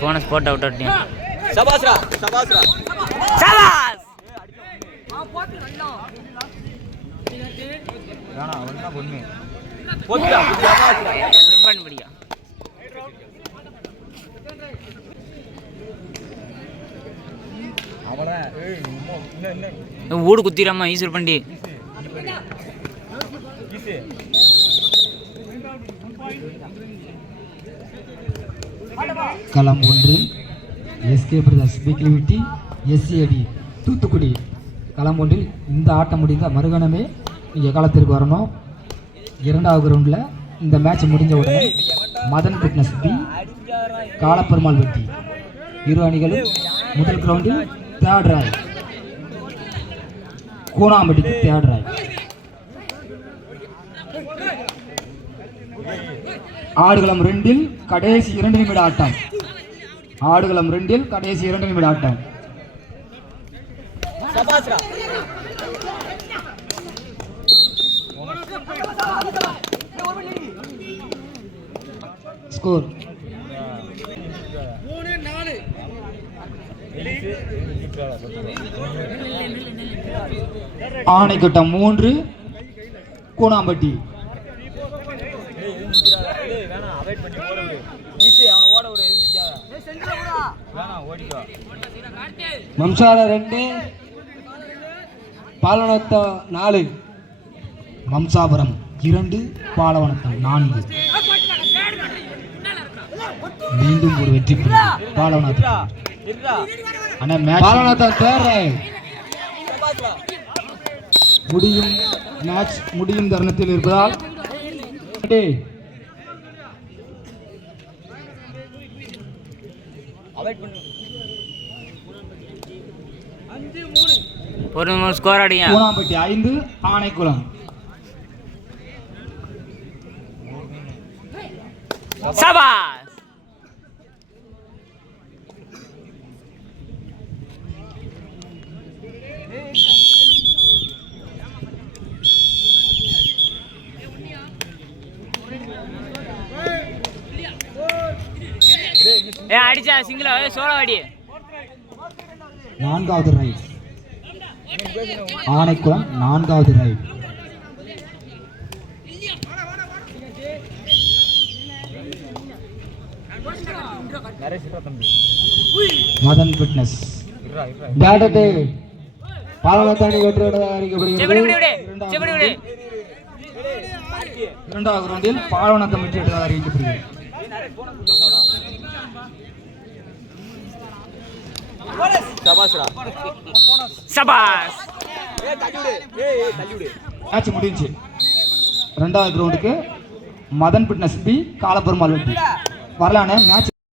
போன spot out ஆட்டியா. சபாஸ்ரா சபாஸ்ரா சபாஸ். ராணா அவனா பொண்ணு போடுடா சபாஸ்ரா பண்ண முடியா. அவள ஏய் இன்ன ஊடு குத்திராமா ஈஸ்வர் பண்டி. களம் 1 எஸ்கே பிரதர்ஸ் பிக்லிவிட்டி எஸ்ஏடி தூத்துக்குடி. களம் 1 இந்த ஆட்டம் முடிந்த மறுகணமே இங்கே களத்திற்கு வரணும். இரண்டாவது கிரவுண்டில் இந்த மேட்ச் முடிஞ்ச உடனே மதன் ஃபிட்னஸ் பி காலப்பெருமாள் வெட்டி இரு அணிகளும் முதல் கிரவுண்டில் தேர்ட் ராய் கூனாம்பட்டிக்கு தேர்ட் ராய். ஆடுகளம் 2 கடைசி 2 நிமிட ஆட்டம். ஆடுகளம் 2 கடைசி 2 நிமிட ஆட்டம். சபாஸ்ரா ஸ்கோர் 3-4. ஆணைக்கட்டம் 3 கூனாம்பட்டி. மம்சார 2 பாலவனத்தம் 4. மம்சாபுரம் 2 பாலவனத்தம் 4. மீண்டும் ஒரு வெற்றி பாலவனத்தம். பாலவனத்தம் தேர்ட் முடியும். மேட்ச் முடியும் தருணத்தில் இருப்பதால் ஒரு ஸ்கோர் அடியா. கூனாம்பட்டி 5 ஆனைக்குளம். சபாஸ். அடிச்சா சிங்கிளா சோழவாடி. நான்காவது ரைட் ஆனைக்குளம் 4வது ரைட். மதன் ஃபிட்னஸ் பேட்டே பாலவனத்தாண்டி வெற்றியோட அறிவிக்கப்படுகிறது. இரண்டாவது ரவுண்டில் பாலவனத்தம் வெற்றியோட அறிவிக்கப்படுகிறது. சபாஸ்ரா சபாஸ். மேட்ச் முடிஞ்சு. இரண்டாவது கிரவுண்டுக்கு மதன் ஃபிட்னஸ் பி காலப்பெருமாள் வெட்டி வரலானே மேட்ச்.